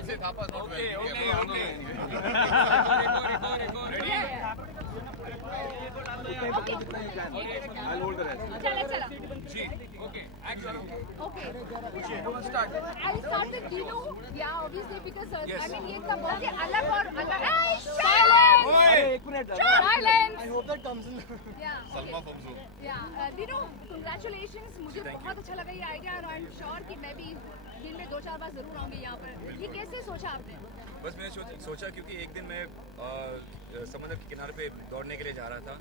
That's it. Thapa's not Okay, well. okay, okay. I'll hold the rest. चला चला जी, okay, action. Okay Start. I'll start with Dino. Yeah, obviously because Yes. I mean ये एकदम बहुत ही अलग और अलग silence silence I hope that comes in. yeah Salma from Zoom. yeah Dino congratulations मुझे बहुत अच्छा लगा ये आइडिया और आई एम श्योर कि मैं भी दिन में 2-4 बार जरूर आऊंगी यहाँ पर ये कैसे सोचा आपने बस मैंने सोचा क्योंकि एक दिन मैं समंदर के किनारे पे दौड़ने के लिए जा रहा था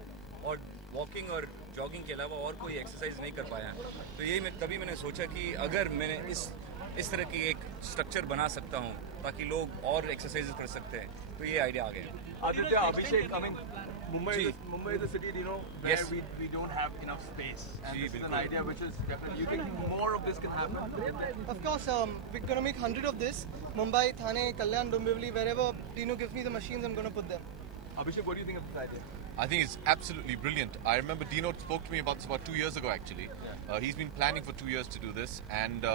और वॉकिंग और जॉगिंग के अलावा और कोई एक्सरसाइज नहीं कर पाया तो तभी मैंने सोचा कि अगर मैंने इस तरह की एक स्ट्रक्चर बना सकता हूँ ताकि लोग और एक्सरसाइज कर सकते हैं तो ये आइडिया आ गया Aditya, Abhishek, I mean, Mumbai is a city, you know, where Yes. we don't have enough space. And Ji, this is an bilkul. idea which is definitely, you think more of this can happen? Of course, we're gonna make 100 of this. Mumbai, Thane, Kalyan, Dombivli, wherever Dino gives me the machines, I'm gonna put them. Abhishek, what do you think of this idea? I think it's absolutely brilliant. I remember Dino spoke to me about this about 2 years ago actually. He's been planning for 2 years to do this and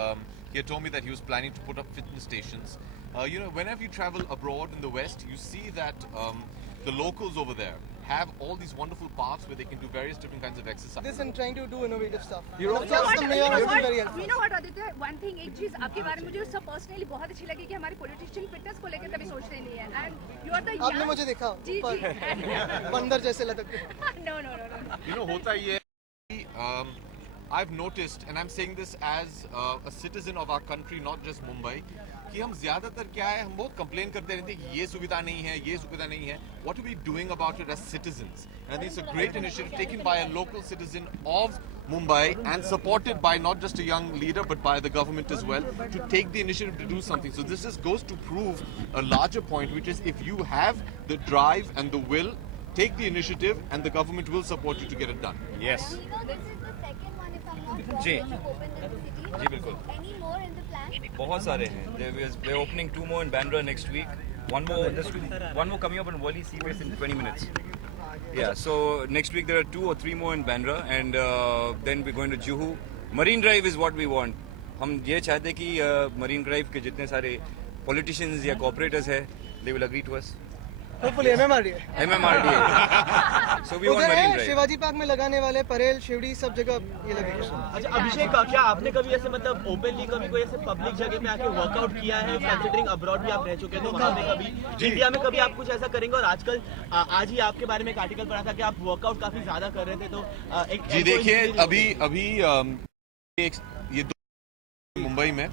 he had told me that he was planning to put up fitness stations. You know, whenever you travel abroad in the West, you see that the locals over there have all these wonderful parks where they can do various different kinds of exercise. This and trying to do innovative stuff. You're And of also- course, the mayor has been very you helpful. know what Aditya one thing एक चीज आपके बारे में मुझे सब personally बहुत अच्छी लगी कि हमारे पॉलिटिशियन फिटनेस को लेकर कभी सोचते नहीं है एंड यू आर द आपने मुझे देखा जी ऊपर जी बंदर जैसे लटकते. No no no You know, hota ye hai ki, I've noticed, and I'm saying this as a citizen of our country, not just Mumbai, कि हम ज़्यादातर क्या है हम बहुत कंप्लेन करते रहते हैं कि ये सुविधा नहीं है ये सुविधा नहीं है. What are we doing about it as citizens? And I think it's a great initiative taken by a local citizen of Mumbai and supported by not just a young leader but by the government as well to take the initiative to do something. So this just goes to prove a larger point, which is if you have the drive and the will, take the initiative and the government will support you to get it done. Yes You know, this is the second one, if I'm not wrong, जी. that you've opened in the city. जी बिल्कुल Any more in the plan? बहुत सारे हैं we're opening 2 more in Bandra next week one more coming up in Wally Seabase in 20 minutes yeah so next week there are 2 or 3 more in Bandra and then we're going to Juhu. Marine Drive is what we want हम ये चाहते हैं कि Marine Drive के जितने सारे politicians या corporators है they will agree to us Hopefully, MMRDA. MMRDA so we want उधर Marine है Drive शिवाजी पार्क में लगाने वाले परेल शिवड़ी सब जगह ये लगेगा. अच्छा अभिषेक क्या आपने कभी ऐसे मतलब ओपनली कभी कोई ऐसे पब्लिक जगह में आके वर्कआउट किया है कंसिडरिंग अब्रॉड भी आप रह चुके हैं तो वहाँ पे कभी इंडिया में कभी आप कुछ ऐसा करेंगे और आजकल आज ही आपके बारे में एक आर्टिकल पढ़ा था कि आप वर्कआउट काफी ज्यादा कर रहे थे तो एक जी देखिए अभी ये दो मुंबई में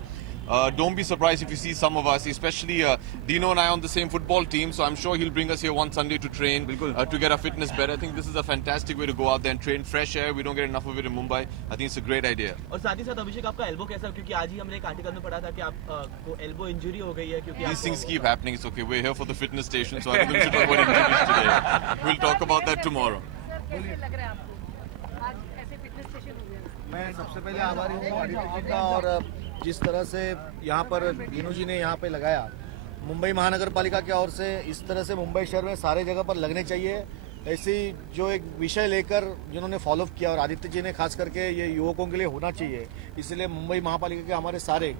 don't be surprised if you see some of us, especially Dino and I on the same football team. So I'm sure he'll bring us here one Sunday to train, to get our fitness better. I think this is a fantastic way to go out there and train fresh air. We don't get enough of it in Mumbai. I think it's a great idea. और साथ ही साथ अभिषेक आपका elbow कैसा क्योंकि आज ही हमने एक article में पढ़ा था कि आपको एल्बो इंजरी हो गई है क्योंकि These things keep happening. It's okay. We're here for the fitness station, so I think we should talk about injuries today. We'll talk about that tomorrow. Sir कैसे लग रहा है आपको आज ऐसे फिटनेस सेशन हो गया मैं सबसे पहले आभारी हूँ आदित्य जी का और जिस तरह से यहाँ पर दीनू जी ने यहाँ पे लगाया मुंबई महानगर पालिका की ओर से इस तरह से मुंबई शहर में सारे जगह पर लगने चाहिए ऐसी जो एक विषय लेकर जिन्होंने फॉलो किया और आदित्य जी ने खास करके ये युवकों के लिए होना चाहिए इसलिए मुंबई महापालिका के हमारे सारे